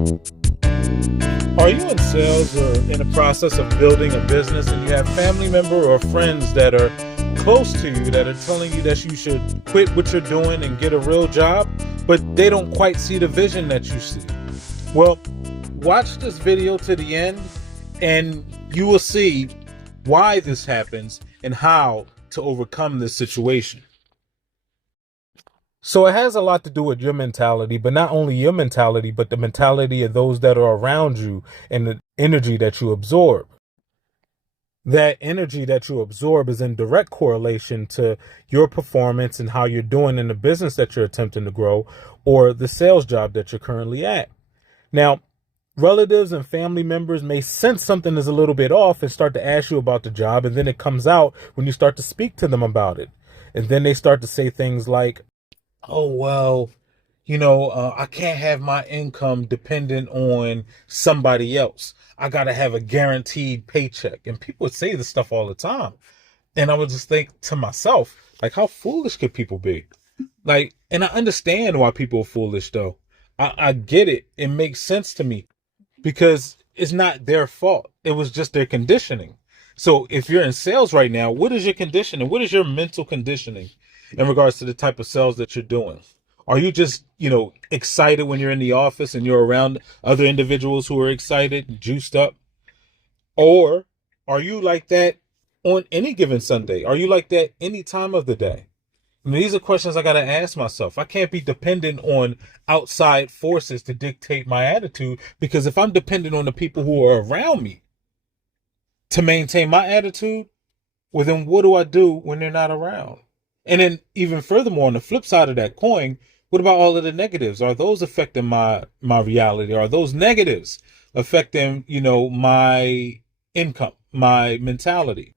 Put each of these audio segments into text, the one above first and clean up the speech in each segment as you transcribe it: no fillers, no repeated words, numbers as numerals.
Are you in sales or in the process of building a business and you have family member or friends that are close to you that are telling you that you should quit what you're doing and get a real job, but they don't quite see the vision that you see? Well, watch this video to the end and you will see why this happens and how to overcome this situation. So it has a lot to do with your mentality, but not only your mentality, but the mentality of those that are around you and the energy that you absorb. That energy that you absorb is in direct correlation to your performance and how you're doing in the business that you're attempting to grow or the sales job that you're currently at. Now, relatives and family members may sense something is a little bit off and start to ask you about the job. And then it comes out when you start to speak to them about it. And then they start to say things like, oh, well, I can't have my income dependent on somebody else. I got to have a guaranteed paycheck. And people would say this stuff all the time. And I would just think to myself, like, how foolish could people be? Like, and I understand why people are foolish, though. I get it. It makes sense to me because it's not their fault. It was just their conditioning. So if you're in sales right now, what is your conditioning? What is your mental conditioning in regards to the type of sales that you're doing? Are you just, excited when you're in the office and you're around other individuals who are excited, juiced up? Or are you like that on any given Sunday? Are you like that any time of the day? I mean, these are questions I got to ask myself. I can't be dependent on outside forces to dictate my attitude, because if I'm dependent on the people who are around me to maintain my attitude, well, then what do I do when they're not around? And then even furthermore, on the flip side of that coin, what about all of the negatives? Are those affecting my reality? Are those negatives affecting, my income, my mentality?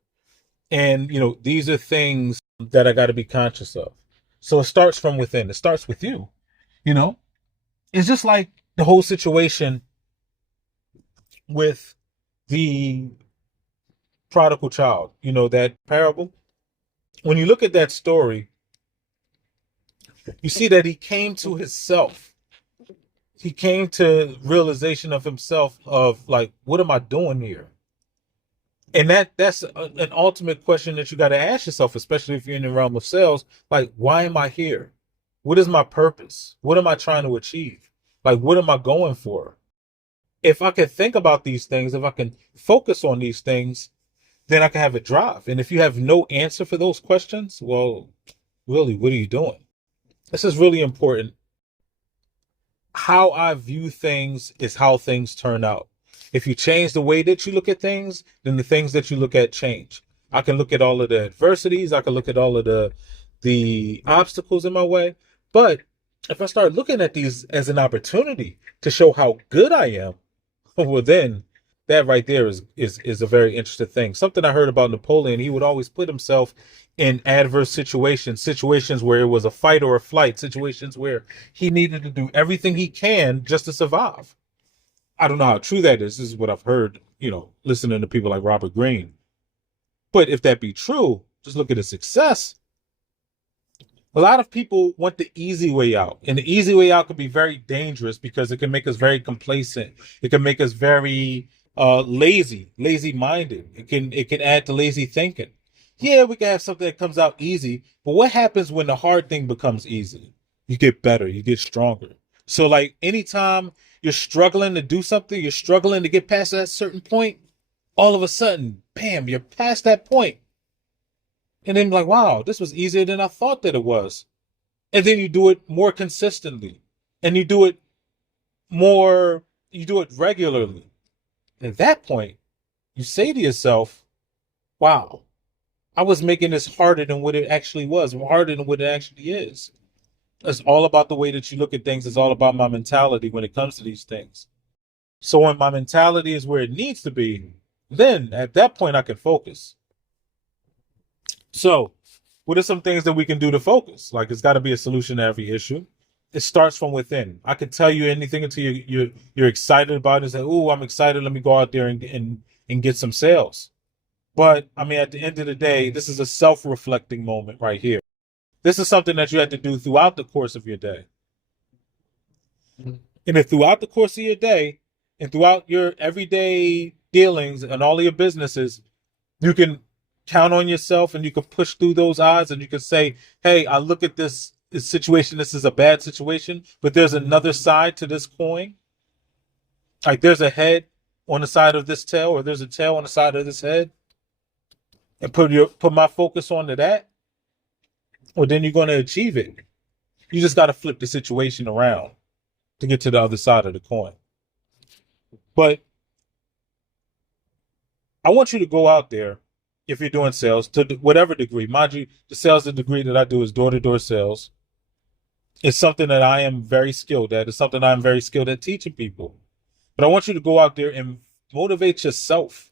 And, these are things that I got to be conscious of. So it starts from within. It starts with you. You know, it's just like the whole situation with the prodigal child, that parable. When you look at that story, you see that he came to himself. He came to realization of himself of like, what am I doing here? And that's an ultimate question that you got to ask yourself, especially if you're in the realm of sales. Like, why am I here? What is my purpose? What am I trying to achieve? Like, what am I going for? If I can think about these things, if I can focus on these things, then I can have a drive. And if you have no answer for those questions, well, really, what are you doing? This is really important. How I view things is how things turn out. If you change the way that you look at things, then the things that you look at change. I can look at all of the adversities. I can look at all of the obstacles in my way. But if I start looking at these as an opportunity to show how good I am, well, then that right there is a very interesting thing. Something I heard about Napoleon, he would always put himself in adverse situations where it was a fight or a flight, situations where he needed to do everything he can just to survive. I don't know how true that is. This is what I've heard, listening to people like Robert Greene. But if that be true, just look at his success. A lot of people want the easy way out, and the easy way out could be very dangerous because it can make us very complacent. It can make us very lazy minded. It can add to lazy thinking. Yeah, we can have something that comes out easy, but what happens when the hard thing becomes easy? You get better, you get stronger. So like anytime you're struggling to do something, you're struggling to get past that certain point, all of a sudden, bam, you're past that point. And then like, wow, this was easier than I thought that it was. And then you do it more consistently. And you do it regularly. At that point, you say to yourself, wow, I was making this harder than what it actually was, harder than what it actually is. It's all about the way that you look at things. It's all about my mentality when it comes to these things. So when my mentality is where it needs to be, then at that point I can focus. So what are some things that we can do to focus? Like, it's got to be a solution to every issue. It starts from within. I can tell you anything until you're excited about it and say, "Oh, I'm excited. Let me go out there and get some sales." But I mean, at the end of the day, this is a self-reflecting moment right here. This is something that you have to do throughout the course of your day. And if throughout the course of your day and throughout your everyday dealings and all of your businesses, you can count on yourself and you can push through those odds and you can say, hey, I look at this situation. This is a bad situation, but there's another side to this coin. Like there's a head on the side of this tail, or there's a tail on the side of this head, and put my focus onto that, well, then you're going to achieve it. You just got to flip the situation around to get to the other side of the coin. But I want you to go out there, if you're doing sales, to whatever degree. Mind you, the sales degree that I do is door-to-door sales. It's something that I am very skilled at. It's something I'm very skilled at teaching people. But I want you to go out there and motivate yourself.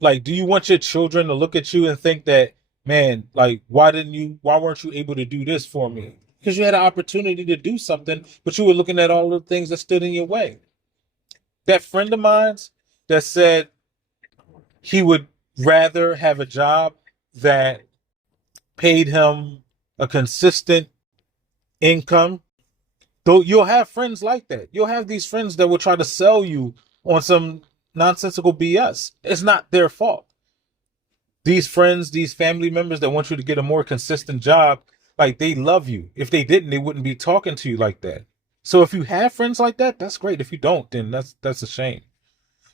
Like, do you want your children to look at you and think that, man, like, why weren't you able to do this for me? Because you had an opportunity to do something, but you were looking at all the things that stood in your way. That friend of mine's that said he would rather have a job that paid him a consistent income. Though you'll have friends like that. You'll have these friends that will try to sell you on some nonsensical BS. It's not their fault. These friends, these family members that want you to get a more consistent job, like they love you. If they didn't, they wouldn't be talking to you like that. So if you have friends like that, that's great. If you don't, then that's a shame.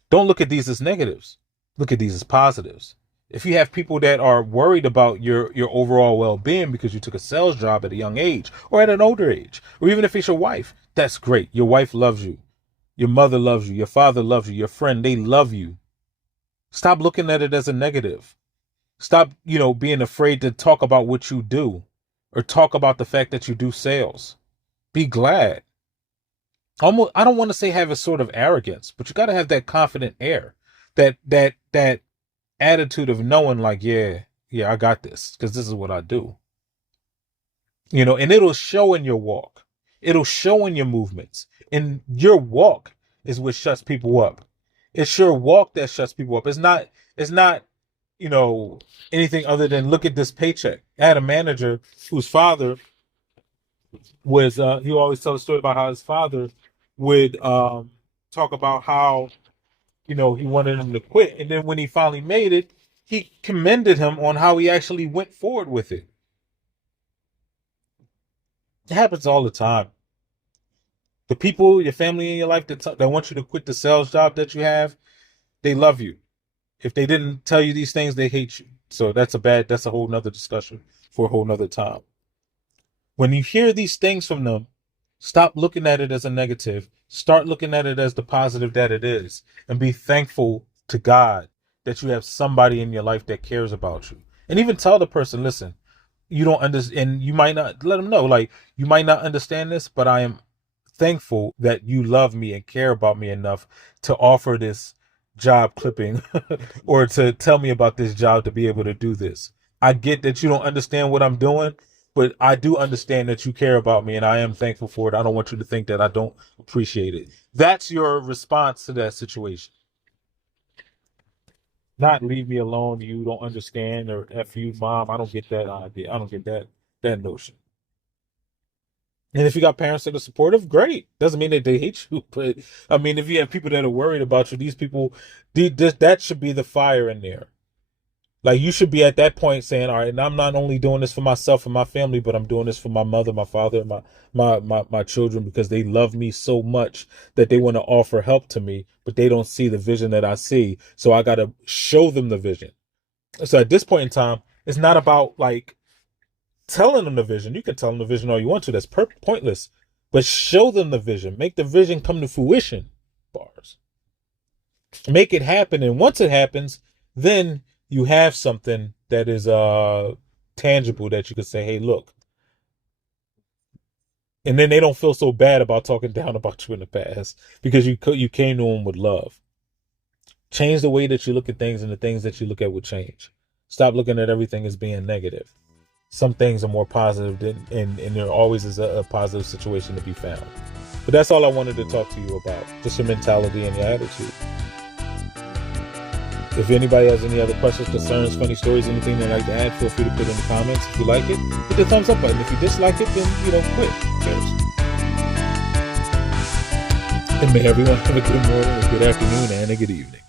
Don't look at these as negatives. Look at these as positives. If you have people that are worried about your overall well-being because you took a sales job at a young age or at an older age, or even if it's your wife, that's great. Your wife loves you. Your mother loves you. Your father loves you. Your friend, they love you. Stop looking at it as a negative. Stop, being afraid to talk about what you do or talk about the fact that you do sales. Be glad. Almost, I don't want to say have a sort of arrogance, but you got to have that confident air, that attitude of knowing like, yeah, I got this because this is what I do. And it'll show in your walk. It'll show in your movements. And your walk is what shuts people up. It's your walk that shuts people up. It's not, anything other than look at this paycheck. I had a manager whose father was, he always tell a story about how his father would talk about how, he wanted him to quit. And then when he finally made it, he commended him on how he actually went forward with it. It happens all the time. The people, your family in your life that want you to quit the sales job that you have, they love you. If they didn't tell you these things, they hate you. So that's a whole nother discussion for a whole nother time. When you hear these things from them, stop looking at it as a negative. Start looking at it as the positive that it is. And be thankful to God that you have somebody in your life that cares about you. And even tell the person, listen, you don't understand, and you might not, let them know, like, you might not understand this, but I am thankful that you love me and care about me enough to offer this job clipping or to tell me about this job to be able to do this. I get that you don't understand what I'm doing, but I do understand that you care about me and I am thankful for it. I don't want you to think that I don't appreciate it. That's your response to that situation. Not leave me alone, you don't understand, or F you, mom. I don't get that idea. I don't get that notion. And if you got parents that are supportive, great. Doesn't mean that they hate you, but I mean, if you have people that are worried about you, these people, that should be the fire in there. Like, you should be at that point saying, all right, and I'm not only doing this for myself and my family, but I'm doing this for my mother, my father, and my children, because they love me so much that they want to offer help to me, but they don't see the vision that I see. So I got to show them the vision. So at this point in time, it's not about like telling them the vision. You can tell them the vision all you want to. That's pointless. But show them the vision. Make the vision come to fruition. Bars. Make it happen. And once it happens, then you have something that is tangible that you can say, hey, look. And then they don't feel so bad about talking down about you in the past because you came to them with love. Change the way that you look at things, and the things that you look at will change. Stop looking at everything as being negative. Some things are more positive and there always is a positive situation to be found. But that's all I wanted to talk to you about. Just your mentality and your attitude. If anybody has any other questions, concerns, funny stories, anything they'd like to add, feel free to put it in the comments. If you like it, hit the thumbs up button. If you dislike it, then, quit. Who cares? And may everyone have a good morning, a good afternoon, and a good evening.